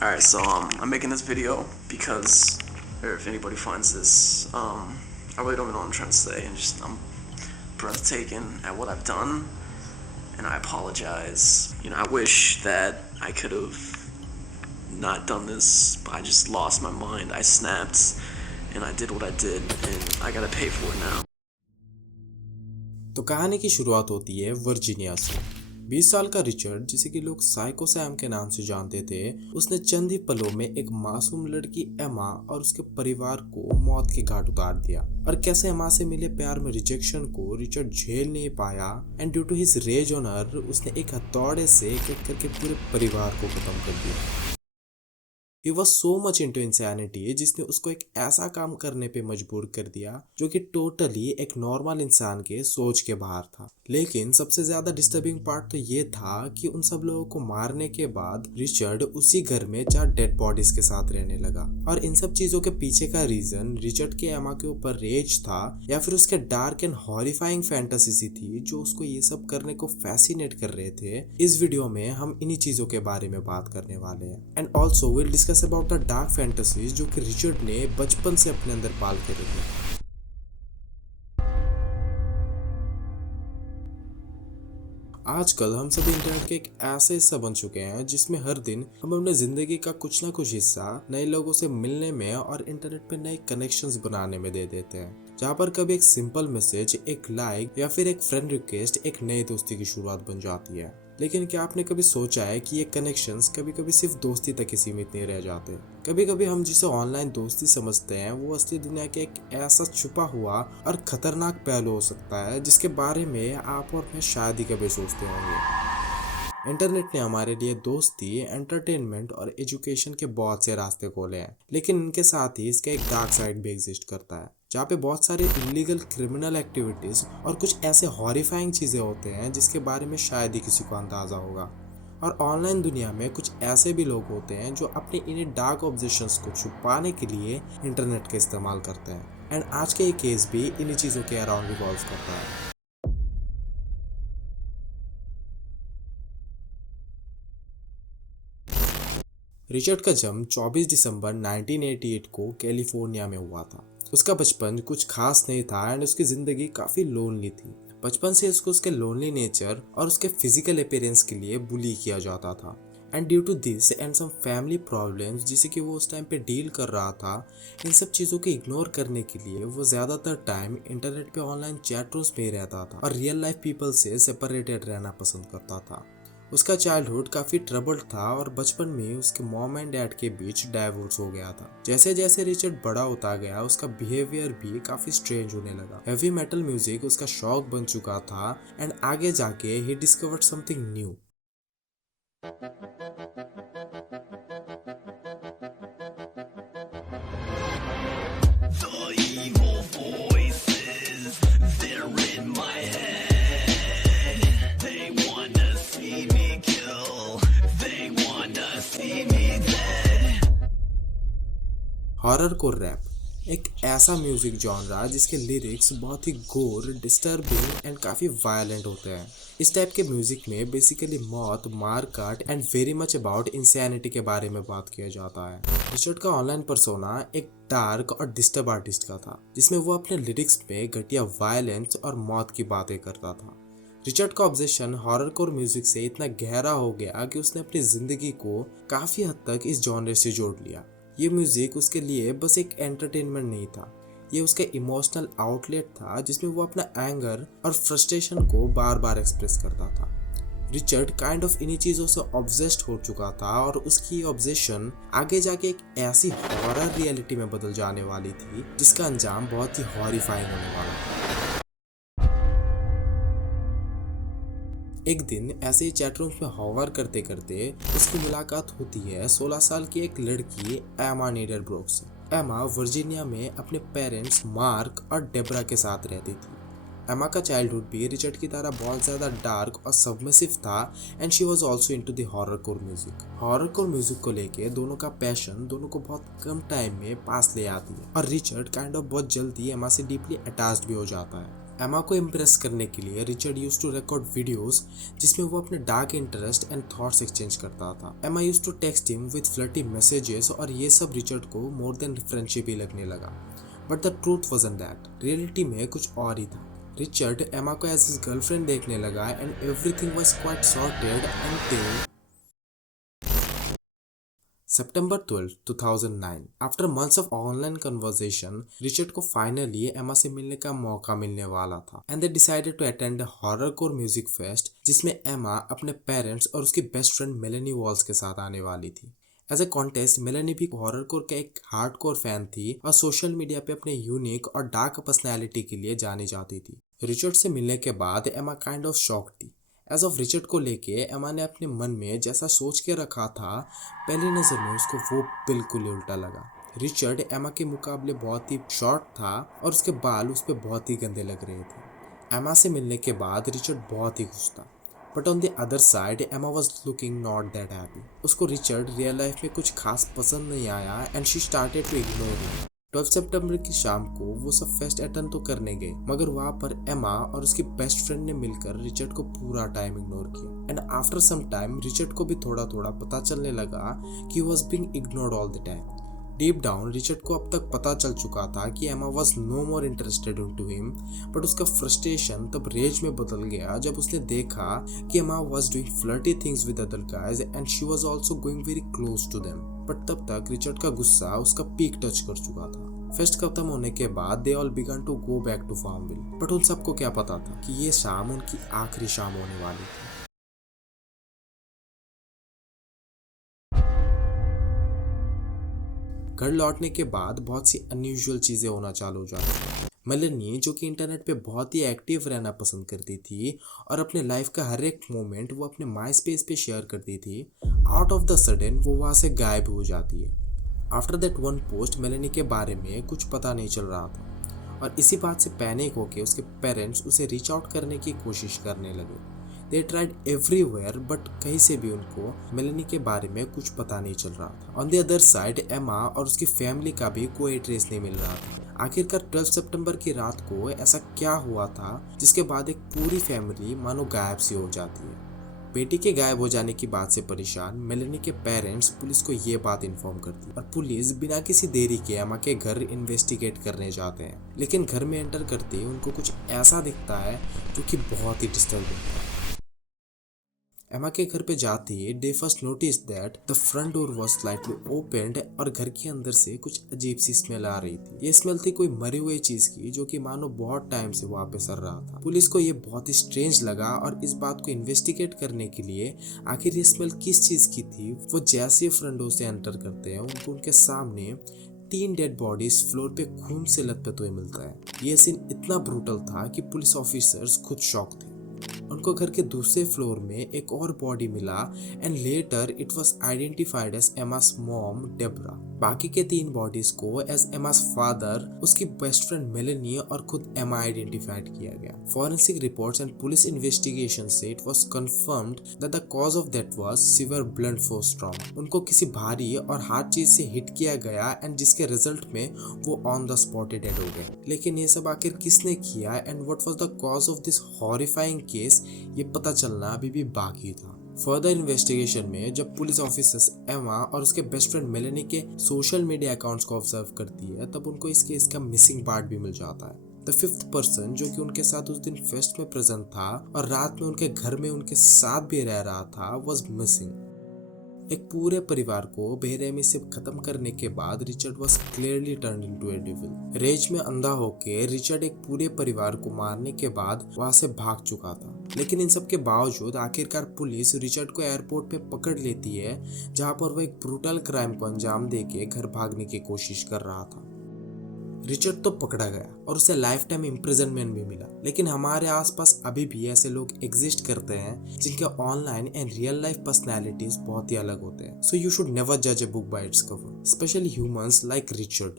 Alright, so I'm making this video because, or if anybody finds this, I really don't even know what I'm trying to say, and just I'm breathtaking at what I've done, and I apologize. I wish that I could have not done this, but I just lost my mind. I snapped, and I did what I did, and I gotta pay for it now. तो कहानी की शुरुआत होती है Virginia से। 20 साल का Richard, जिसे कि लोग साइको सैम के नाम से जानते थे, उसने चंद ही पलों में एक मासूम लड़की एमा और उसके परिवार को मौत के घाट उतार दिया। और कैसे एमा से मिले प्यार में रिजेक्शन को रिचर्ड झेल नहीं पाया, and due to his rage on her, उसने एक हथौड़े से एक एक करके पूरे परिवार को खत्म कर दिया। He was so much into insanity, जिसने उसको एक ऐसा काम करने पे मजबूर कर दिया जो कि टोटली एक नॉर्मल इंसान के सोच के बाहर था। लेकिन सबसे ज्यादा डिस्टर्बिंग पार्ट तो ये था कि उन सब लोगों को मारने के बाद रिचर्ड उसी घर में 4 डेड बॉडीज के साथ रहने लगा। और इन सब चीजों के पीछे का रीजन रिचर्ड के एमा के ऊपर रेज था, या फिर उसके डार्क एंड हॉरिफाइंग फैंटेसी थी जो उसको ये सब करने को फैसिनेट कर रहे थे। इस वीडियो में हम इन्हीं चीजों के बारे में बात करने वाले हैं, and also will discuss about the dark fantasies जो कि रिचर्ड ने बचपन से अपने अंदर पाल के रखे। आजकल हम सभी इंटरनेट के एक ऐसे हिस्सा बन चुके हैं जिसमें हर दिन हम अपने जिंदगी का कुछ ना कुछ हिस्सा नए लोगों से मिलने में और इंटरनेट पे नए कनेक्शंस बनाने में दे देते हैं, जहाँ पर कभी एक सिंपल मैसेज, एक लाइक या फिर एक फ्रेंड रिक्वेस्ट एक नई दोस्ती की शुरुआत बन जाती है। लेकिन क्या आपने कभी सोचा है कि ये कनेक्शंस कभी कभी सिर्फ दोस्ती तक ही सीमित नहीं रह जाते। कभी कभी हम जिसे ऑनलाइन दोस्ती समझते हैं वो असली दुनिया के एक ऐसा छुपा हुआ और खतरनाक पहलू हो सकता है जिसके बारे में आप और मैं शायद ही कभी सोचते होंगे। इंटरनेट ने हमारे लिए दोस्ती, एंटरटेनमेंट और एजुकेशन के बहुत से रास्ते खोले हैं, लेकिन इनके साथ ही इसका एक डार्क साइड भी एग्जिस्ट करता है, जहाँ पे बहुत सारे इलीगल क्रिमिनल एक्टिविटीज और कुछ ऐसे हॉरिफाइंग चीजें होते हैं जिसके बारे में शायद ही किसी को अंदाजा होगा। और ऑनलाइन दुनिया में कुछ ऐसे भी लोग होते हैं जो अपने इन्हीं डार्क ऑब्जेक्शंस को छुपाने के लिए इंटरनेट का इस्तेमाल करते हैं, एंड आज के ये केस भी इन्हीं चीजों के अराउंड रिवॉल्व करता है। रिचर्ड का जन्म 24 दिसंबर 1988 को कैलिफोर्निया में हुआ था। उसका बचपन कुछ खास नहीं था, एंड उसकी जिंदगी काफी लोनली थी। बचपन से उसको उसके लोनली नेचर और उसके फिजिकल अपीयरेंस के लिए बुली किया जाता था, and due to this and some family problems जिसे कि वो उस टाइम पे डील कर रहा था, इन सब चीज़ों को इग्नोर करने के लिए वो ज़्यादातर टाइम इंटरनेट पे ऑनलाइन चैट रूम्स में ही रहता था और रियल लाइफ पीपल से सेपरेटेड रहना पसंद करता था। उसका चाइल्डहुड काफी ट्रबल्ड था और बचपन में उसके मॉम एंड डैड के बीच डाइवोर्स हो गया था। जैसे जैसे रिचर्ड बड़ा होता गया उसका बिहेवियर भी काफी स्ट्रेंज होने लगा। हेवी मेटल म्यूजिक उसका शौक बन चुका था, एंड आगे जाके he discovered something new. Horror को रैप, एक ऐसा म्यूजिक जॉनरा जिसके लिरिक्स बहुत ही गोर, डिस्टर्बिंग एंड काफ़ी वायलेंट होते हैं। इस टाइप के म्यूजिक में बेसिकली मौत, मार काट and very much about insanity के बारे में बात किया जाता है। रिचर्ड का ऑनलाइन पर्सोना एक डार्क और डिस्टर्ब आर्टिस्ट का था, जिसमें वो अपने लिरिक्स में घटिया वायलेंस और मौत की बातें करता था। रिचर्ड का ऑब्सेशन हॉरर कोर म्यूजिक से इतना गहरा हो गया कि उसने अपनी जिंदगी को काफ़ी हद तक इस जॉनर से जोड़ लिया। ये म्यूजिक उसके लिए बस एक एंटरटेनमेंट नहीं था, ये उसका इमोशनल आउटलेट था जिसमें वो अपना एंगर और फ्रस्ट्रेशन को बार बार एक्सप्रेस करता था। रिचर्ड काइंड ऑफ इन्हीं चीज़ों से ऑब्सेस्ड हो चुका था, और उसकी ऑब्सेशन आगे जाके एक ऐसी हॉरर रियलिटी में बदल जाने वाली थी जिसका अंजाम बहुत ही हॉरिफाइंग होने वाला था। एक दिन ऐसे ही चैटरूम्स में हॉवर करते करते उसकी मुलाकात होती है 16 साल की एक लड़की एमा नीडरब्रोक से। एमा वर्जीनिया में अपने पेरेंट्स मार्क और डेबरा के साथ रहती थी। एमा का चाइल्डहुड भी रिचर्ड की तरह बहुत ज़्यादा डार्क और सबमिसिव था, and she was also into the horror core music. Horror core music को लेके दोनों का पैशन दोनों को बहुत कम टाइम में पास ले आती है, और रिचर्ड काइंड ऑफ बहुत जल्दी एमा से डीपली अटैच्ड भी हो जाता है। एमा को इम्प्रेस करने के लिए Richard used to record videos जिसमें वो अपने dark interest and thoughts exchange करता था। Emma used to text him with flirty messages और ये सब रिचर्ड को मोर देन फ्रेंडशिप ही लगने लगा। But the truth wasn't that, reality में कुछ और ही था। रिचर्ड एमा को एज हिज गर्लफ्रेंड देखने लगा and everything was quite sorted until September 12, 2009. After months of online conversation, Richard को finally एमा से मिलने का मौका मिलने वाला था and they decided to attend a horrorcore music fest जिसमें एमा अपने पेरेंट्स और उसकी बेस्ट फ्रेंड मेलेनी वॉल्स के साथ आने वाली थी। एज ए कॉन्टेस्ट मेलेनी भी हॉररकोर का एक हार्डकोर फैन थी और सोशल मीडिया पे अपने यूनिक और डार्क पर्सनैलिटी के लिए जानी जाती थी। रिचर्ड से मिलने के बाद एमा काइंड ऑफ शॉक थी। एज ऑफ रिचर्ड को लेके एमा ने अपने मन में जैसा सोच के रखा था, पहली नज़र में उसको वो बिल्कुल ही उल्टा लगा। रिचर्ड एमा के मुकाबले बहुत ही शॉर्ट था और उसके बाल उस पर बहुत ही गंदे लग रहे थे। एमा से मिलने के बाद रिचर्ड बहुत ही खुश था, but on the other side Emma was looking not that happy. उसको रिचर्ड रियल लाइफ में कुछ खास पसंद नहीं आया and she started to ignore him. 12 सितंबर की शाम को वो सब फेस्ट अटेंड तो करने गए, मगर वहाँ पर एमा और उसकी बेस्ट फ्रेंड ने मिलकर रिचर्ड को पूरा टाइम इग्नोर किया and after some time Richard को भी थोड़ा थोड़ा पता चलने लगा कि he was being ignored all the time. Deep down Richard को अब तक पता चल चुका था कि Emma was no more interested into him, but उसका फ्रस्ट्रेशन तब रेज में बदल गया जब उसने देखा कि Emma was doing flirty things with other guys and she was also going very close to them. But तब तक रिचर्ड का गुस्सा उसका पीक टच कर चुका था। फेस्ट खत्म होने के बाद they all began to go back to Farmville, but उन सबको क्या पता था कि ये शाम उनकी आखिरी शाम होने वाली थी। घर लौटने के बाद बहुत सी अनयूजुअल चीजें होना चालू हो जाती। मेलेनी जो कि इंटरनेट पे बहुत ही एक्टिव रहना पसंद करती थी और अपने लाइफ का हर एक मोमेंट वो अपने माई स्पेस पे शेयर करती थी, आउट ऑफ द सडन वो वहाँ से गायब हो जाती है। After that one post Meloni के बारे में कुछ पता नहीं चल रहा था और इसी बात से पैनिक होके उसके पेरेंट्स उसे रीच आउट करने की कोशिश करने लगे। दे ट्राइड एवरीवेयर बट कहीं से भी उनको मेलेनी के बारे में कुछ पता नहीं चल रहा था। ऑन द अदर साइड एमा और उसकी फैमिली का भी कोई ट्रेस नहीं मिल रहा था। आखिरकार 12 सितंबर की रात को ऐसा क्या हुआ था जिसके बाद एक पूरी फैमिली मानो गायब सी हो जाती है। बेटी के गायब हो जाने की बात से परेशान मेलेनी के पेरेंट्स पुलिस को ये बात इन्फॉर्म करती है और पुलिस बिना किसी देरी के एमा के घर इन्वेस्टिगेट करने जाते हैं। लेकिन घर में एंटर करते ही उनको कुछ ऐसा दिखता है जो कि बहुत ही डिस्टर्बिंग है। एमा के घर पे जाते ही they first notice that the front door was slightly opened और घर के अंदर से कुछ अजीब सी स्मेल आ रही थी। ये स्मेल थी कोई मरी हुई चीज की जो कि मानो बहुत टाइम से वहाँ पे सर रहा था। पुलिस को ये बहुत ही स्ट्रेंज लगा और इस बात को इन्वेस्टिगेट करने के लिए आखिर ये स्मेल किस चीज की थी, वो जैसे फ्रंट डोर से एंटर करते हैं उनको उनके सामने 3 डेड बॉडीज फ्लोर पे खून से लथपथ हुए मिलता है। ये सीन इतना ब्रूटल था कि पुलिस ऑफिसर्स खुद शॉक थे। उनको घर के दूसरे फ्लोर में एक और बॉडी मिला and later it was identified as Emma's mom Debra. बाकी के 3 बॉडीज को एज एमास फादर, उसकी बेस्ट फ्रेंड मेलेनी और खुद एमा आइडेंटिफाइड किया गया। Forensic reports and police investigation से it was confirmed that the cause of death was severe blunt force trauma. उनको किसी भारी और हार्ड चीज से हिट किया गया एंड जिसके रिजल्ट में वो ऑन द स्पॉट डेड हो गए। लेकिन ये सब आखिर किसने किया and what was the cause of this horrifying case, ये पता चलना अभी भी बाकी था। फर्दर इन्वेस्टिगेशन में जब पुलिस ऑफिसर्स एमा और उसके बेस्ट फ्रेंड मेलेनी के सोशल मीडिया अकाउंट्स को ऑब्जर्व करती है तब उनको इस केस का मिसिंग पार्ट भी मिल जाता है। द 5th पर्सन जो कि उनके साथ उस दिन फेस्ट में प्रेजेंट था और रात में उनके घर में उनके साथ भी रह रहा था वाज मिसिंग। एक पूरे परिवार को बेरहमी से खत्म करने के बाद Richard was clearly turned into a devil. Rage में अंधा होके रिचर्ड एक पूरे परिवार को मारने के बाद वहां से भाग चुका था। लेकिन इन सब के बावजूद आखिरकार पुलिस रिचर्ड को एयरपोर्ट पे पकड़ लेती है जहां पर वो एक ब्रूटल क्राइम को अंजाम देके घर भागने की कोशिश कर रहा था। रिचर्ड तो पकड़ा गया और उसे लाइफ टाइम इम्प्रिजनमेंट भी मिला, लेकिन हमारे आसपास अभी भी ऐसे लोग एग्जिस्ट करते हैं जिनके online and real life personalities बहुत ही अलग होते हैं। सो यू शुड नेवर जज a book by its cover, specially humans like Richard.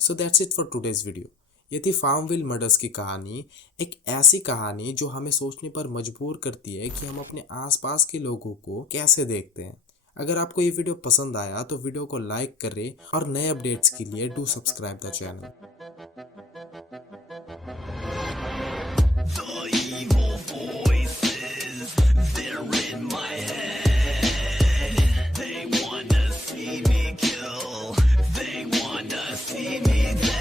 So that's it for today's video. ये थी फार्मविल मर्डर्स की कहानी, एक ऐसी कहानी जो हमें सोचने पर मजबूर करती है कि हम अपने आसपास के लोगों को कैसे देखते हैं। अगर आपको ये वीडियो पसंद आया तो वीडियो को लाइक करें और नए अपडेट्स के लिए डू सब्सक्राइब द चैनल। नींद